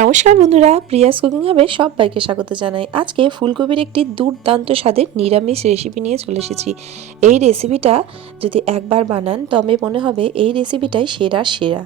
নমস্কার বন্ধুরা, Prius cooking হাবে সবাইকে স্বাগত জানাই। আজকে ফুলকপির একটি দুর্দান্ত স্বাদের নিরামিষ রেসিপি নিয়ে চলে এসেছি। এই রেসিপিটা যদি একবার বানান তবে মনে হবে এই রেসিপিটাই সেরা সেরা।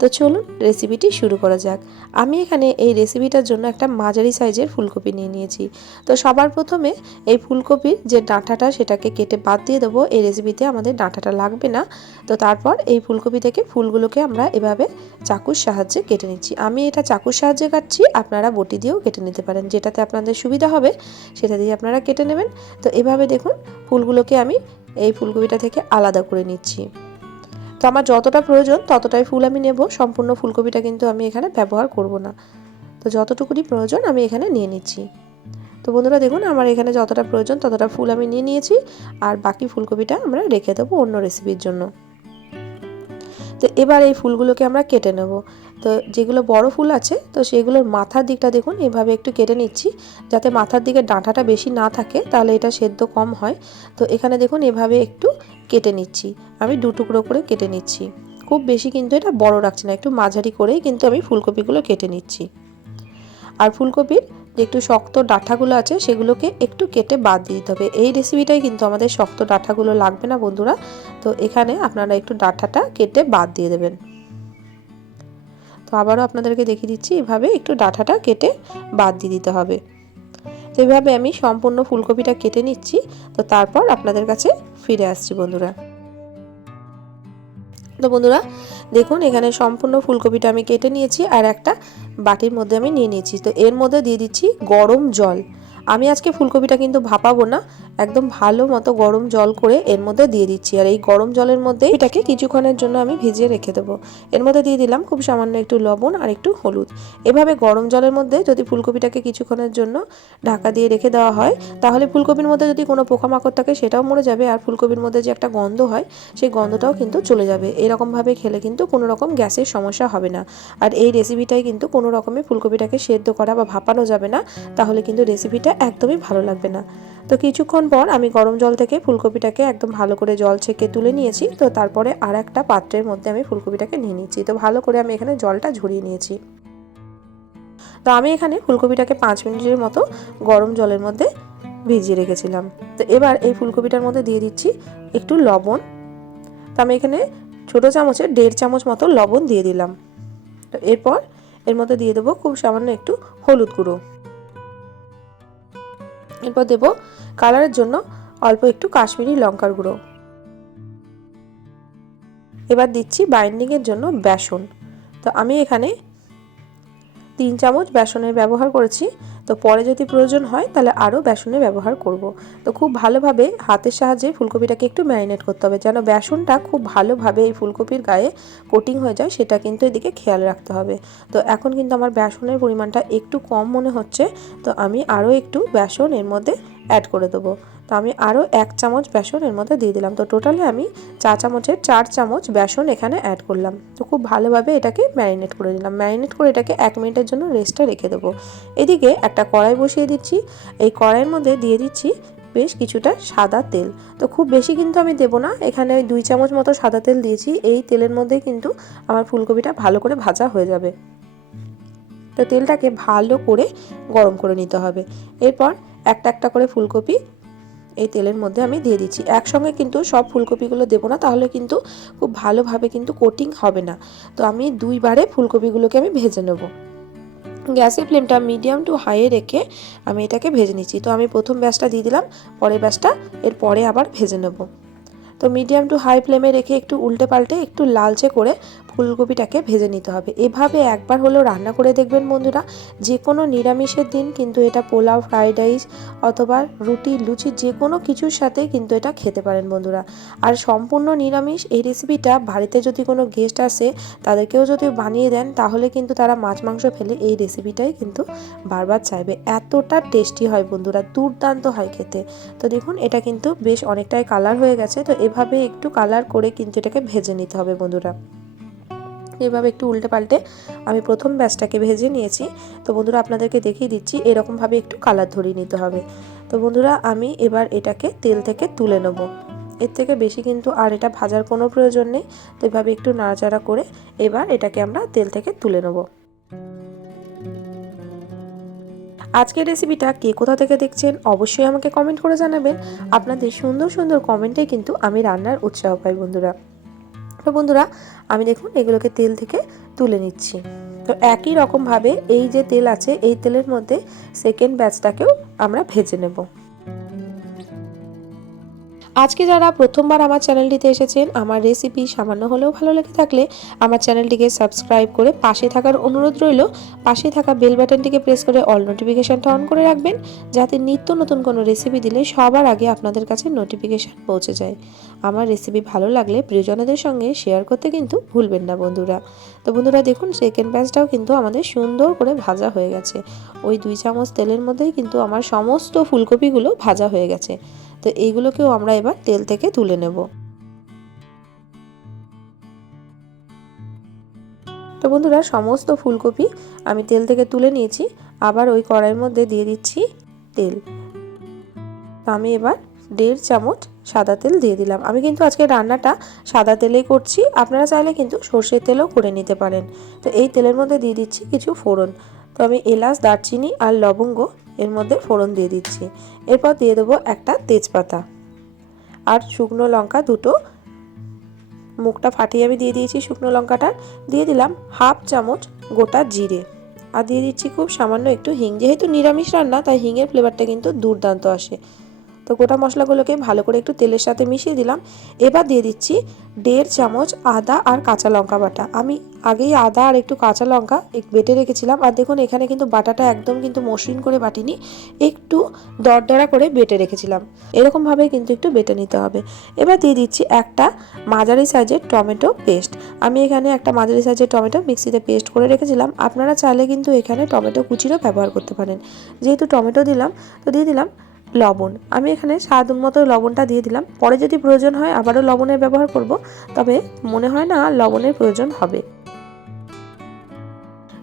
তো চলুন রেসিপিটি শুরু করা যাক। আমি এখানে এই রেসিপিটার জন্য একটা মাঝারি সাইজের ফুলকপি নিয়ে নিয়েছি। তো সবার প্রথমে এই ফুলকপির যে ডাঁটাটা সেটাকে কেটে বাদ দিয়ে দেবো। এই রেসিপিতে আমাদের ডাঁটাটা লাগবে না। তো তারপর এই ফুলকপি থেকে ফুলগুলোকে আমরা এভাবে চাকুর সাহায্যে কেটে নিচ্ছি। আমি এটা চাকুর সাহায্যে কাটছি, আপনারা বটি দিয়েও কেটে নিতে পারেন, যেটাতে আপনাদের সুবিধা হবে সেটা দিয়ে আপনারা কেটে নেবেন। তো এভাবে দেখুন ফুলগুলোকে আমি এই ফুলকপিটা থেকে আলাদা করে নিচ্ছি। তো আমার যতটা প্রয়োজন ততটাই ফুল আমি নেব, সম্পূর্ণ ফুলকপিটা কিন্তু আমি এখানে ব্যবহার করব না। তো যতটুকুনি প্রয়োজন আমি এখানে নিয়ে নিচ্ছি। তো বন্ধুরা দেখুন আমার এখানে যতটা প্রয়োজন ততটা ফুল আমি নিয়ে নিয়েছি, আর বাকি ফুলকপিটা আমরা রেখে দেবো অন্য রেসিপির জন্য। তো এবার এই ফুলগুলোকে আমরা কেটে নেব। তো যেগুলো বড় ফুল আছে তো সেগুলোর মাথার দিকটা দেখুন এভাবে একটু কেটে নিচ্ছি, যাতে মাথার দিকে ডাঁটাটা বেশি না থাকে, তাহলে এটা সেদ্ধ কম হয়। তো এখানে দেখুন এভাবে একটু কেটে নিচ্ছি, আমি দু টুকরো করে কেটে নিচ্ছি। খুব বেশি কিন্তু এটা বড় রাখছি না, একটু মাঝারি করেই কিন্তু আমি ফুলকপিগুলো কেটে নিচ্ছি। আর ফুলকপির যে একটু শক্ত ডাঁটাগুলো আছে সেগুলোকে একটু কেটে বাদ দিয়ে দিতে হবে। এই রেসিপিটাই কিন্তু আমাদের শক্ত ডাঁটাগুলো লাগবে না বন্ধুরা। তো এখানে আপনারা একটু ডাঁটাটা কেটে বাদ দিয়ে দেবেন। তো আবারও আপনাদেরকে দেখিয়ে দিচ্ছি, এভাবে একটু ডাঁটাটা কেটে বাদ দিয়ে দিতে হবে। তো এভাবে আমি সম্পূর্ণ ফুলকপিটা কেটে নিচ্ছি। তো তারপর আপনাদের কাছে ফিরে আসছি বন্ধুরা। তো বন্ধুরা দেখুন এখানে সম্পূর্ণ ফুলকপিটা আমি কেটে নিয়েছি, আর একটা বাটির মধ্যে আমি নিয়ে নিয়েছি। তো এর মধ্যে দিয়ে দিচ্ছি গরম জল। আমি আজকে ফুলকপিটা কিন্তু ভাপাবো না, একদম ভালো মতো গরম জল করে এর মধ্যে দিয়ে দিচ্ছি। আর এই গরম জলের মধ্যে এটাকে কিছুক্ষণের জন্য আমি ভিজিয়ে রেখে দেবো। এর মধ্যে দিয়ে দিলাম খুব সামান্য একটু লবণ আর একটু হলুদ। এভাবে গরম জলের মধ্যে যদি ফুলকপিটাকে কিছুক্ষণের জন্য ঢাকা দিয়ে রেখে দেওয়া হয়, তাহলে ফুলকপির মধ্যে যদি কোনো পোকামাকড় থাকে সেটাও মরে যাবে, আর ফুলকপির মধ্যে যে একটা গন্ধ হয় সেই গন্ধটাও কিন্তু চলে যাবে। এরকমভাবে খেলে কিন্তু কোনো রকম গ্যাসের সমস্যা হবে না। আর এই রেসিপিটাই কিন্তু কোনো রকমে ফুলকপিটাকে সেদ্ধ করা বা ভাপানো যাবে না, তাহলে কিন্তু রেসিপিটা একদমই ভালো লাগবে না। তো কিছুক্ষণ পর আমি গরম জল থেকে ফুলকপিটাকে একদম ভালো করে জল ছেঁকে তুলে নিয়েছি। তো তারপরে আর একটা পাত্রের মধ্যে আমি ফুলকপিটাকে নিয়ে নিচ্ছি। তো ভালো করে আমি এখানে জলটা ঝরিয়ে নিয়েছি। তো আমি এখানে ফুলকপিটাকে 5 মিনিটের মতো গরম জলের মধ্যে ভিজিয়ে রেখেছিলাম। তো এবার এই ফুলকপিটার মধ্যে দিয়ে দিচ্ছি একটু লবণ। তো আমি এখানে ছোটো চামচের 1.5 চামচ মতো লবণ দিয়ে দিলাম। তো এরপর এর মধ্যে দিয়ে দেবো খুব সামান্য একটু হলুদ গুঁড়ো। এরপর দেব কালারের জন্য অল্প একটু কাশ্মীরি লঙ্কার গুঁড়ো। এবার দিচ্ছি বাইন্ডিংয়ের জন্য বেসন। তো আমি এখানে 3 চামচ বেসনের ব্যবহার করেছি। তো পরে যদি প্রয়োজন হয় তাহলে আরও বেসনের ব্যবহার করব। তো খুব ভালোভাবে হাতের সাহায্যে ফুলকপিটাকে একটু ম্যারিনেট করতে হবে, যেন বেসনটা খুব ভালোভাবে এই ফুলকপির গায়ে কোটিং হয়ে যায়, সেটা কিন্তু এদিকে খেয়াল রাখতে হবে। তো এখন কিন্তু আমার বেসনের পরিমাণটা একটু কম মনে হচ্ছে, তো আমি আরও একটু বেসন এর মধ্যে অ্যাড করে দেবো। তো আমি আরও 1 চামচ বেসন এর মধ্যে দিয়ে দিলাম। তো টোটালি আমি 4 চামচের 4 চামচ বেসন এখানে অ্যাড করলাম। তো খুব ভালোভাবে এটাকে ম্যারিনেট করে দিলাম। ম্যারিনেট করে এটাকে 1 মিনিটের জন্য রেস্টে রেখে দেবো। এদিকে একটা কড়াই বসিয়ে দিচ্ছি। এই কড়াইয়ের মধ্যে দিয়ে দিচ্ছি বেশ কিছুটা সাদা তেল। তো খুব বেশি কিন্তু আমি দেবো না, এখানে 2 চামচ মতো সাদা তেল দিয়েছি। এই তেলের মধ্যে কিন্তু আমার ফুলকপিটা ভালো করে ভাজা হয়ে যাবে। তো তেলটাকে ভালো করে গরম করে নিতে হবে। এরপর একটা একটা করে ফুলকপি এই তেলের মধ্যে আমি দিয়ে দিচ্ছি। একসঙ্গে কিন্তু সব ফুলকপিগুলো দেবো না, তাহলে কিন্তু খুব ভালোভাবে কিন্তু কোটিং হবে না। তো আমি দুইবারে ফুলকপিগুলোকে আমি ভেজে নেব। গ্যাসের ফ্লেমটা মিডিয়াম টু হাইয়ে রেখে আমি এটাকে ভেজে নিচ্ছি। তো আমি প্রথম ব্যাচটা দিয়ে দিলাম, পরের ব্যাচটা এর পরে আবার ভেজে নেব। তো মিডিয়াম টু হাই ফ্লেমে রেখে একটু উল্টে পাল্টে একটু লালচে করে ফুলকপিটাকে ভেজে নিতে হবে। এভাবে একবার হলেও রান্না করে দেখবেন বন্ধুরা, যে কোনো নিরামিষের দিন কিন্তু এটা পোলাও, ফ্রাইড রাইস অথবা রুটি, লুচি যে কোনো কিছুর সাথে কিন্তু এটা খেতে পারেন বন্ধুরা। আর সম্পূর্ণ নিরামিষ এই রেসিপিটা বাড়িতে যদি কোনো গেস্ট আসে তাদেরকেও যদি বানিয়ে দেন, তাহলে কিন্তু তারা মাছ মাংস ফেলে এই রেসিপিটাই কিন্তু বারবার চাইবে। এতটা টেস্টি হয় বন্ধুরা, দুর্দান্ত হয় খেতে। তো দেখুন এটা কিন্তু বেশ অনেকটাই কালার হয়ে গেছে। তো এভাবে একটু কালার করে কিন্তু এটাকে ভেজে নিতে হবে বন্ধুরা। এভাবে একটু উল্টে পাল্টে আমি প্রথম ব্যাচটাকে ভেজে নিয়েছি। তো বন্ধুরা আপনাদেরকে দেখিয়ে দিচ্ছি এরকমভাবে একটু কালার ধরিয়ে নিতে হবে। তো বন্ধুরা আমি এবার এটাকে তেল থেকে তুলে নেব। এর থেকে বেশি কিন্তু আর এটা ভাজার কোনো প্রয়োজন নেই। তো এভাবে একটু নাড়াচাড়া করে এবার এটাকে আমরা তেল থেকে তুলে নেব। আজকের রেসিপিটা কে কোথা থেকে দেখছেন অবশ্যই আমাকে কমেন্ট করে জানাবেন। আপনাদের সুন্দর সুন্দর কমেন্টে কিন্তু আমি রান্নার উৎসাহ পাই বন্ধুরা। তো বন্ধুরা আমি দেখুন এগুলোকে তেল থেকে তুলে নিচ্ছি। তো একই রকমভাবে এই যে তেল আছে এই তেলের মধ্যে সেকেন্ড ব্যাচটাকেও আমরা ভেজে নেব। আজকে যারা প্রথমবার আমার চ্যানেলটিতে এসেছেন, আমার রেসিপি সামান্য হলেও ভালো লেগে থাকলে আমার চ্যানেলটিকে সাবস্ক্রাইব করে পাশে থাকার অনুরোধ রইল। পাশে থাকা বেল বাটনটিকে প্রেস করে অল নোটিফিকেশানটা অন করে রাখবেন, যাতে নিত্য নতুন কোনো রেসিপি দিলে সবার আগে আপনাদের কাছে নোটিফিকেশান পৌঁছে যায়। আমার রেসিপি ভালো লাগলে প্রিয়জনদের সঙ্গে শেয়ার করতে কিন্তু ভুলবেন না বন্ধুরা। তো বন্ধুরা দেখুন সেকেন্ড ব্যাচটাও কিন্তু আমাদের সুন্দর করে ভাজা হয়ে গেছে। ওই 2 চামচ তেলের মধ্যেই কিন্তু আমার সমস্ত ফুলকপিগুলো ভাজা হয়ে গেছে। তো এইগুলোকেও আমরা এবার তেল থেকে তুলে নেব। তো বন্ধুরা সমস্ত ফুলকপি আমি তেল থেকে তুলে নিয়েছি। আবার ওই কড়াইয়ের মধ্যে দিয়ে দিচ্ছি তেল। তো আমি এবার 1.5 চামচ সাদা তেল দিয়ে দিলাম। আমি কিন্তু আজকে রান্নাটা সাদা তেলেই করছি, আপনারা চাইলে কিন্তু সর্ষের তেলও করে নিতে পারেন। তো এই তেলের মধ্যে দিয়ে দিচ্ছি কিছু ফোড়ন। তো আমি এলাচ, দারচিনি আর লবঙ্গ এর মধ্যে ফোড়ন দিয়ে দিচ্ছি। এরপর দিয়ে দেবো একটা তেজপাতা আর শুকনো লঙ্কা দুটো, মুখটা ফাটিয়ে আমি দিয়ে দিয়েছি শুকনো লঙ্কাটা। দিয়ে দিলাম 1/2 চামচ গোটা জিরে আর দিয়ে দিচ্ছি খুব সামান্য একটু হিং। যেহেতু নিরামিষ রান্না তাই হিংয়ের ফ্লেভারটা কিন্তু দুর্দান্ত আসে। তো গোটা মশলাগুলোকে ভালো করে একটু তেলের সাথে মিশিয়ে দিলাম। এবার দিয়ে দিচ্ছি 1.5 চামচ আদা আর কাঁচা লঙ্কা বাটা। আমি আগেই আদা আর একটু কাঁচা লঙ্কা বেটে রেখেছিলাম। আর দেখুন এখানে কিন্তু বাটাটা একদম কিন্তু মসৃণ করে বাটিনি, একটু দরদরা করে বেটে রেখেছিলাম। এরকমভাবে কিন্তু একটু বেটে নিতে হবে। এবার দিয়ে দিচ্ছি একটা মাঝারি সাইজের টমেটো পেস্ট। আমি এখানে একটা মাঝারি সাইজের টমেটো মিক্সিতে পেস্ট করে রেখেছিলাম। আপনারা চাইলে কিন্তু এখানে টমেটো কুচিরও ব্যবহার করতে পারেন। যেহেতু টমেটো দিলাম তো দিয়ে দিলাম লবণ। আমি এখানে স্বাদ মতো লবণটা দিয়ে দিলাম। পরে যদি প্রয়োজন হয় আবারও লবণের ব্যবহার করব, তবে মনে হয় না লবণের প্রয়োজন হবে।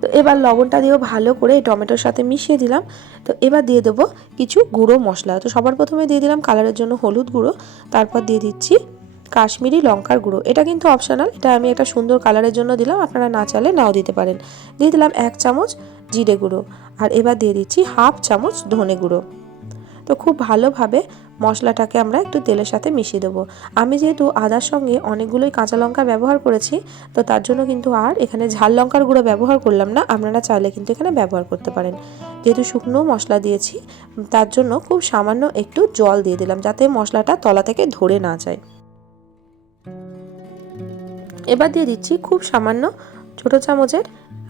তো এবার লবণটা দিয়েও ভালো করে এই টমেটোর সাথে মিশিয়ে দিলাম। তো এবার দিয়ে দেবো কিছু গুঁড়ো মশলা। তো সবার প্রথমে দিয়ে দিলাম কালারের জন্য হলুদ গুঁড়ো, তারপর দিয়ে দিচ্ছি কাশ্মীরি লঙ্কার গুঁড়ো। এটা কিন্তু অপশনাল, এটা আমি একটা সুন্দর কালারের জন্য দিলাম, আপনারা না চাইলে নাও দিতে পারেন। দিয়ে দিলাম 1 চামচ জিরে গুঁড়ো আর এবার দিয়ে দিচ্ছি 1/2 চামচ ধনে গুঁড়ো। তো খুব ভালোভাবে মশলাটাকে আমরা একটু তেলের সাথে মিশিয়ে দেবো। আমি যেহেতু আদার সঙ্গে অনেকগুলোই কাঁচা লঙ্কা ব্যবহার করেছি, তো তার জন্য কিন্তু আর এখানে ঝাল লঙ্কার গুঁড়ো ব্যবহার করলাম না। আপনারা চাইলে কিন্তু এখানে ব্যবহার করতে পারেন। যেহেতু শুকনো মশলা দিয়েছি তার জন্য খুব সামান্য একটু জল দিয়ে দিলাম, যাতে মশলাটা তলা থেকে ধরে না যায়। এবার দিয়ে দিচ্ছি খুব সামান্য ছোটো চামচের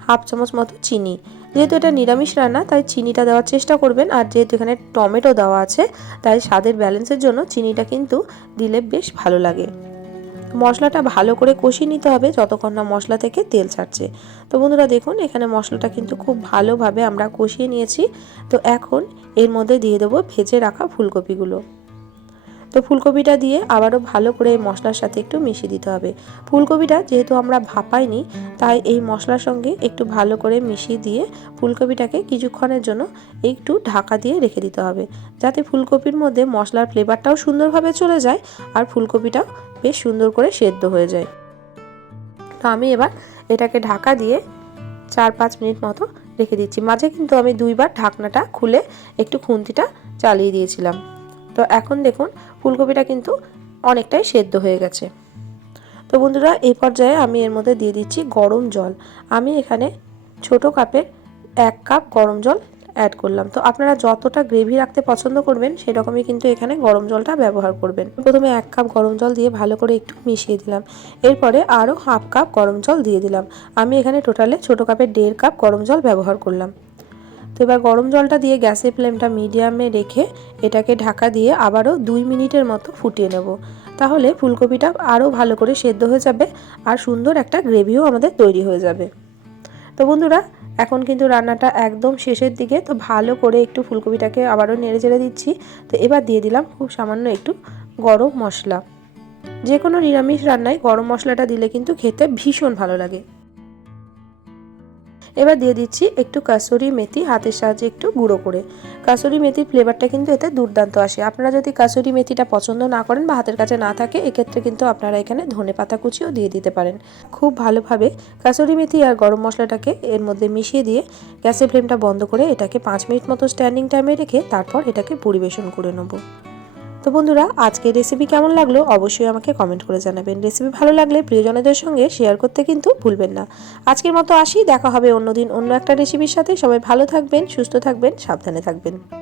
1/2 চামচ মতো চিনি। যেহেতু এটা নিরামিষ রান্না তাই চিনিটা দেওয়ার চেষ্টা করবেন। আর যেহেতু এখানে টমেটো দেওয়া আছে তাই স্বাদের ব্যালেন্সের জন্য চিনিটা কিন্তু দিলে বেশ ভালো লাগে। মশলাটা ভালো করে কষিয়ে নিতে হবে যতক্ষণ না মশলা থেকে তেল ছাড়ছে। তো বন্ধুরা দেখুন এখানে মশলাটা কিন্তু খুব ভালোভাবে আমরা কষিয়ে নিয়েছি। তো এখন এর মধ্যে দিয়ে দেবো ভেজে রাখা ফুলকপিগুলো। তো ফুলকপিটা দিয়ে আবারও ভালো করে এই মশলার সাথে একটু মিশিয়ে দিতে হবে। ফুলকপিটা যেহেতু আমরা ভাপাইনি তাই এই মশলার সঙ্গে একটু ভালো করে মিশিয়ে দিয়ে ফুলকপিটাকে কিছুক্ষণের জন্য একটু ঢাকা দিয়ে রেখে দিতে হবে, যাতে ফুলকপির মধ্যে মশলার ফ্লেভারটাও সুন্দরভাবে চলে যায় আর ফুলকপিটাও বেশ সুন্দর করে সেদ্ধ হয়ে যায়। তো আমি এবার এটাকে ঢাকা দিয়ে 4-5 মিনিট মতো রেখে দিচ্ছি। মাঝে কিন্তু আমি 2 বার ঢাকনাটা খুলে একটু খুন্তিটা চালিয়ে দিয়েছিলাম। তো এখন দেখুন ফুলকপিটা কিন্তু অনেকটাই সেদ্ধ হয়ে গেছে। তো বন্ধুরা এই পর্যায়ে আমি এর মধ্যে দিয়ে দিচ্ছি গরম জল। আমি এখানে ছোট কাপের 1 কাপ গরম জল অ্যাড করলাম। তো আপনারা যতটা গ্রেভি রাখতে পছন্দ করবেন সেরকমই কিন্তু এখানে গরম জলটা ব্যবহার করবেন। প্রথমে 1 কাপ গরম জল দিয়ে ভালো করে একটু মিশিয়ে দিলাম। এরপরে আরও 1/2 কাপ গরম জল দিয়ে দিলাম। আমি এখানে টোটালে ছোট কাপের 1.5 কাপ গরম জল ব্যবহার করলাম। তো এবার গরম জলটা দিয়ে গ্যাসের ফ্লেমটা মিডিয়ামে রেখে এটাকে ঢাকা দিয়ে আবারও 2 মিনিটের মতো ফুটিয়ে নেব। তাহলে ফুলকপিটা আরও ভালো করে সেদ্ধ হয়ে যাবে আর সুন্দর একটা গ্রেভিও আমাদের তৈরি হয়ে যাবে। তো বন্ধুরা এখন কিন্তু রান্নাটা একদম শেষের দিকে। তো ভালো করে একটু ফুলকপিটাকে আবারও নেড়ে চেড়ে দিচ্ছি। তো এবার দিয়ে দিলাম খুব সামান্য একটু গরম মশলা। যে কোনো নিরামিষ রান্নায় গরম মশলাটা দিলে কিন্তু খেতে ভীষণ ভালো লাগে। এবার দিয়ে দিচ্ছি একটু কাসুরি মেথি, হাতের সাহায্যে একটু গুঁড়ো করে। কাসুরি মেথির ফ্লেভারটা কিন্তু এতে দুর্দান্ত আসে। আপনারা যদি কাসুরি মেথিটা পছন্দ না করেন বা হাতের কাছে না থাকে, এক্ষেত্রে কিন্তু আপনারা এখানে ধনেপাতা কুচিও দিয়ে দিতে পারেন। খুব ভালোভাবে কাসুরি মেথি আর গরম মশলাটাকে এর মধ্যে মিশিয়ে দিয়ে গ্যাসের ফ্লেমটা বন্ধ করে এটাকে 5 মিনিট মতো স্ট্যান্ডিং টাইমে রেখে তারপর এটাকে পরিবেশন করে নেব। তো বন্ধুরা, আজকের রেসিপি কেমন লাগলো অবশ্যই আমাকে কমেন্ট করে জানাবেন। রেসিপি ভালো লাগলে প্রিয়জনদের সঙ্গে শেয়ার করতে কিন্তু ভুলবেন না। আজকের মতো আসি, দেখা হবে অন্যদিন অন্য একটা রেসিপির সাথে। সবাই ভালো থাকবেন, সুস্থ থাকবেন, সাবধানে থাকবেন।